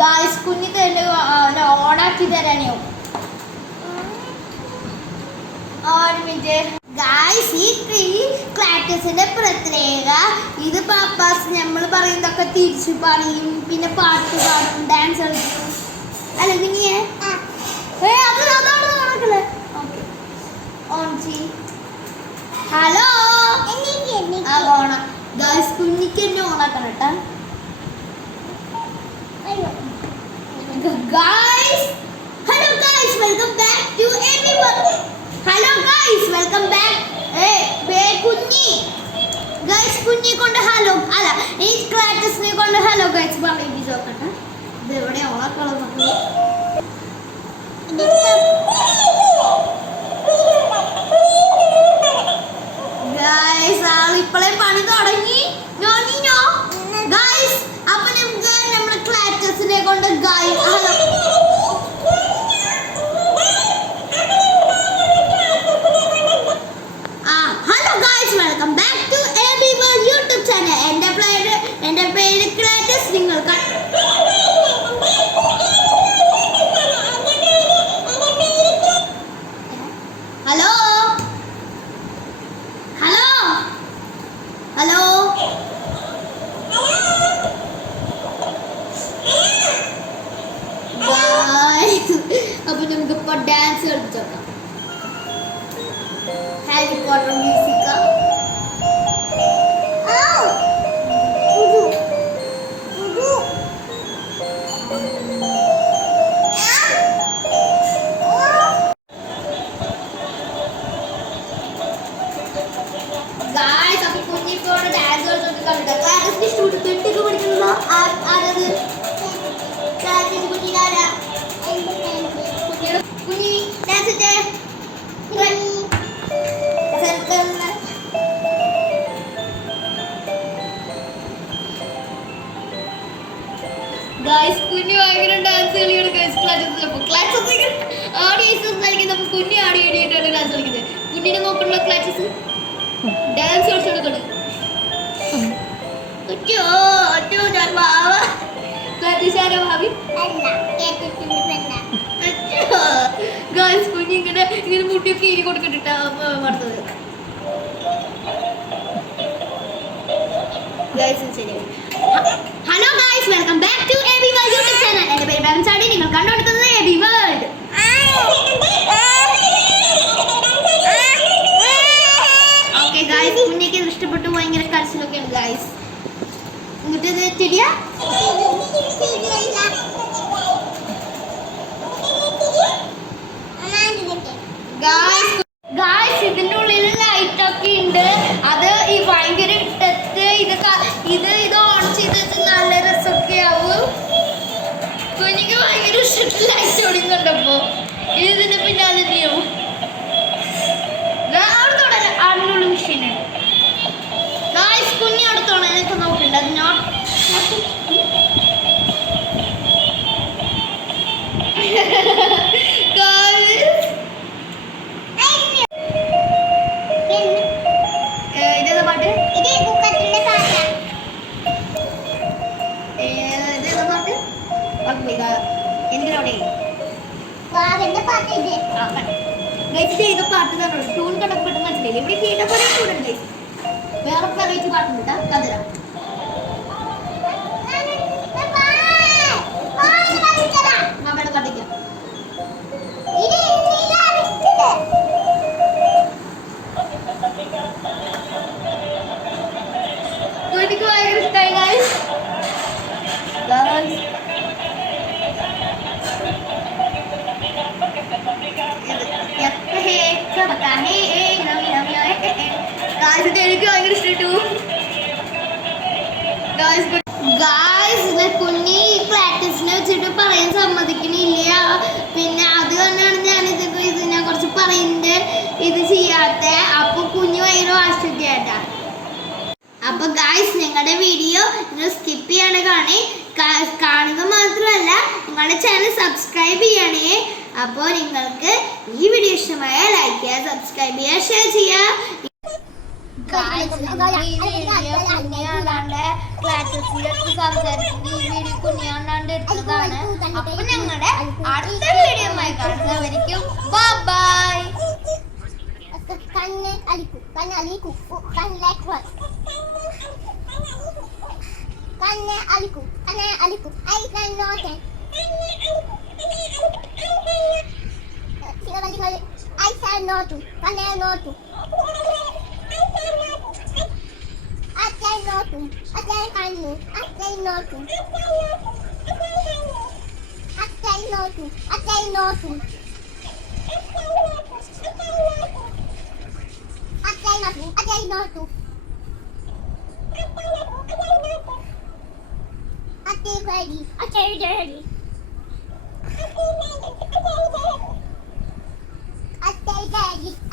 Guys കുഞ്ഞിക്ക് ഓണാക്കി തരാനോ guys ഈ ക്ലാറ്റസിന്റെ പ്രത്യേക ഇത് പാപ്പാസ് നമ്മൾ പറയുന്നതൊക്കെ തിരിച്ചു പറയും, പിന്നെ പാട്ട് പാടും, ഡാൻസ് കളിക്കും അല്ല പിന്നെ ഹലോ ഓണം ഗായ്സ് കുഞ്ഞിക്ക് എന്നെ ഓണാക്കണം കേട്ടാ. Guys, hello guys, welcome back to everyone. Hello guys, welcome back. Hey, kunni. Guys, kunni konde hello. Alla, ee classes ne konde hello guys parayum bijokkata. Idu evade onakkala makku. Guys, aal ippale pani thodangi. No. Guys, appo namukku nammade classes ne konde guys hello. Hello guys, welcome back to everyone YouTube channel. എൻ്റെ പേര് ക്ലാറ്റസ്. നിങ്ങൾക്ക് hello അപ്പൊ നമുക്കിപ്പോ dance കളിച്ചോക്കാം. Harry Potter music. Guys അപ്പൊ കുഞ്ഞിപ്പോടെ dance കളിച്ചോണ്ടിരിക്കുന്നുണ്ട്. ക്ലാസ്സിന്റെ studio കെട്ടിക്ക് പഠിക്കുന്ന ആരത്? ക്ലാസ്സിന്റെ കുഞ്ഞിനാരാ? കുഞ്ഞി ഡാൻസ് ഇട്ടേ. ഗായ്സ് കുഞ്ഞു ഭയങ്കര ഡാൻസ് കളിയാണ് ഗായ്സ് ക്ലാസ് ആഡിയേഴ്സ് സംസാരിക്കുന്നത്. കുഞ്ഞു ആടിയായിട്ടാണ് ഡാൻസ് കളിക്കുന്നത്. കുഞ്ഞിനെ നോക്കണല്ലോ ക്ലാസസ് ഡാൻസ് കളിച്ചെടുക്കണം. ഗായ്സ് കുഞ്ഞി ഇങ്ങനെ മുട്ടിയൊക്കെ ഇരി കൊടുക്കണ്ടിട്ടാ മറന്നത്. Hello guys, welcome back to AB world YouTube channel. എൻ്റെ പേര് ബാബൻസാടി. നിങ്ങൾ കണ്ടുകൊടുക്കുന്നത് എബി വേൾഡ്. ഓക്കെ ഗായ്സ്, കുഞ്ഞിക്ക് ഇഷ്ടപ്പെട്ടു. ഭയങ്കര കരച്ചിലൊക്കെയാണ് ഗായ്സ്. എന്നിട്ട് ഇത് തിരിയാ ഗായ്സ് ഇതിൻ്റെ ഉള്ളിൽ ലൈറ്റ് ഒക്കെ ഉണ്ട്. അത് ഈ ഭയങ്കര ഇട്ടത്ത് ഇത് ഓൺ ചെയ്ത് നല്ല രസമൊക്കെ ആവും. കുഞ്ഞിക്ക് ഭയങ്കര ഇഷ്ടത്തിൽ ലൈറ്റ് ഓടിക്കുന്നുണ്ടപ്പോ ഇതിന്റെ പിന്നാലെ നീയാവും. അതിനുള്ള മെഷീൻ ഉണ്ട് ഗായ്സ്. കുഞ്ഞി അടുത്തോളം എനിക്ക് നോക്കണ്ട. അത് നോട്ട് ഇതേതാ പാട്ട്? എന്തിനോടെ പാട്ട് തന്നെ ട്യൂൺ കണ്ടപ്പെട്ട് മനസ്സിലായില്ലേ? ഇവിടെ കേട്ട പോലെ ട്യൂണുണ്ട്. വേറെ വെറൈറ്റി പാട്ടുണ്ട് കതര. മാമയുടെ പാട്ടിക്കാം. എനിക്ക് ഭയങ്കര ഇഷ്ടമായി ഗായ്സ്. എനിക്ക് ഭയങ്കര ഇഷ്ടപ്പെട്ടു ഗായ്സ്. കുഞ്ഞി ക്ലാറ്റസിനെ വെച്ചിട്ട് പറയാൻ സമ്മതിക്കണില്ല. പിന്നെ അത് തന്നെയാണ് ഞാനിതിപ്പോ ഇതിനെ കുറിച്ച് പറയുന്നത് ഇത് ചെയ്യാത്ത. അപ്പൊ കുഞ്ഞു ഭയങ്കര വാശിയായിട്ടാ. അപ്പൊ ഗായ്സ് നിങ്ങളുടെ വീഡിയോ നിങ്ങൾ സ്കിപ്പ് ചെയ്യാണ് കാണുക മാത്രമല്ല നിങ്ങളുടെ ചാനൽ സബ്സ്ക്രൈബ് ചെയ്യണേ. അപ്പോൾ നിങ്ങൾക്ക് ഈ വീഡിയോ ഇഷ്ടമായ ലൈക്ക് ചെയ്യുക, സബ്സ്ക്രൈബ് ചെയ്യുക, ഷെയർ ചെയ്യുക. സംസാരിച്ചിട്ട് ഈ വീഡിയോ കുഞ്ഞാണ്ടാണ്ട് എടുത്തതാണ്. അപ്പൊ ഞങ്ങളുടെ അടുത്ത വീഡിയോ കാണുന്നവരിക്കും bye. Kanne aliku, kanne aliku, kanne lekwas. Kanne aliku, I can not. I shall not do, kanne not do. I can not do, I can not do. I can not do, I can not do. I can not do. Daddy.